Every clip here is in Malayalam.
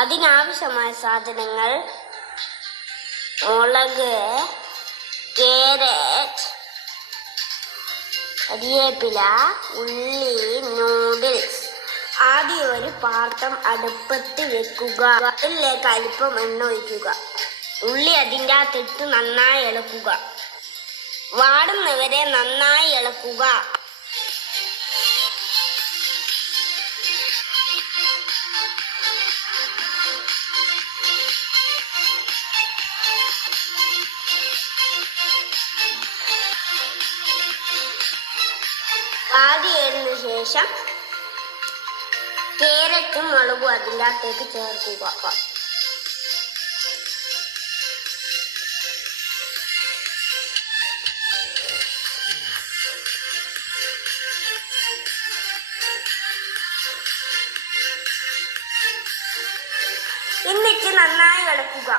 അതിനാവശ്യമായ സാധനങ്ങൾ: മുളക്, ക്യാരറ്റ്, കരിവേപ്പില, ഉള്ളി, നൂഡിൽസ്. ആദ്യം ഒരു പാത്രം അടുപ്പത്ത് വെക്കുക. അതിലേക്ക് അല്പം എണ്ണ ഒഴിക്കുക. ഉള്ളി അതിൻ്റെ അകത്തിട്ട് നന്നായി ഇളക്കുക. വാടുന്നവരെ നന്നായി ഇളക്കുക. വാടിയതിനു ശേഷം ക്യാരറ്റും മുളകും അതിൻ്റെ അകത്തേക്ക് ചേർക്കുക. എന്നിട്ട് നന്നായി ഇളക്കുക.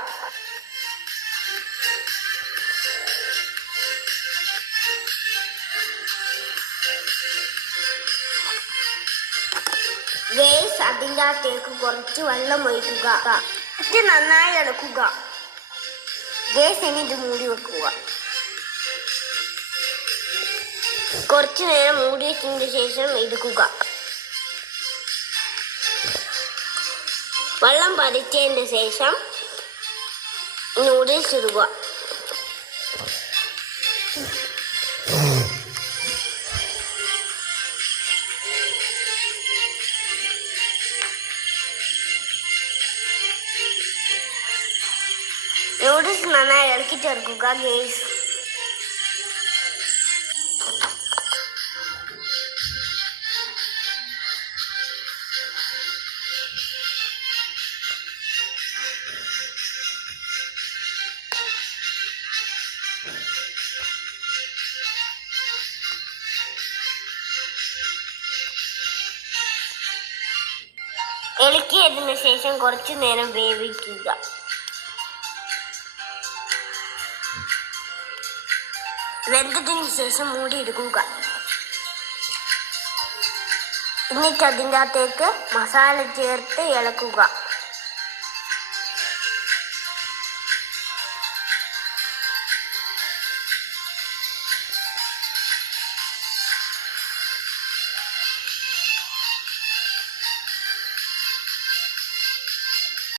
ഗൈസ്, അതിൻ്റെ അകത്തേക്ക് കുറച്ച് വെള്ളം ഒഴിക്കുക. എന്നിട്ട് നന്നായി ഇളക്കുക. ഗൈസ്, ഇനി ഇത് മൂടി വെക്കുക. കുറച്ചു നേരം മൂടി വെച്ചതിന് ശേഷം എടുക്കുക. വെള്ളം പതിച്ചതിന് ശേഷം നൂഡിൽസ് ഇടുക. നൂഡിൽസ് നന്നായി ഇളക്കി ചേർക്കുക. ഗൈസ്, ഇളക്കിയതിനു ശേഷം കുറച്ചു നേരം വേവിക്കുക. വെന്തതിന് ശേഷം മൂടിയിടുക. എന്നിട്ട് അതിൻ്റെ അകത്തേക്ക് മസാല ചേർത്ത് ഇളക്കുക.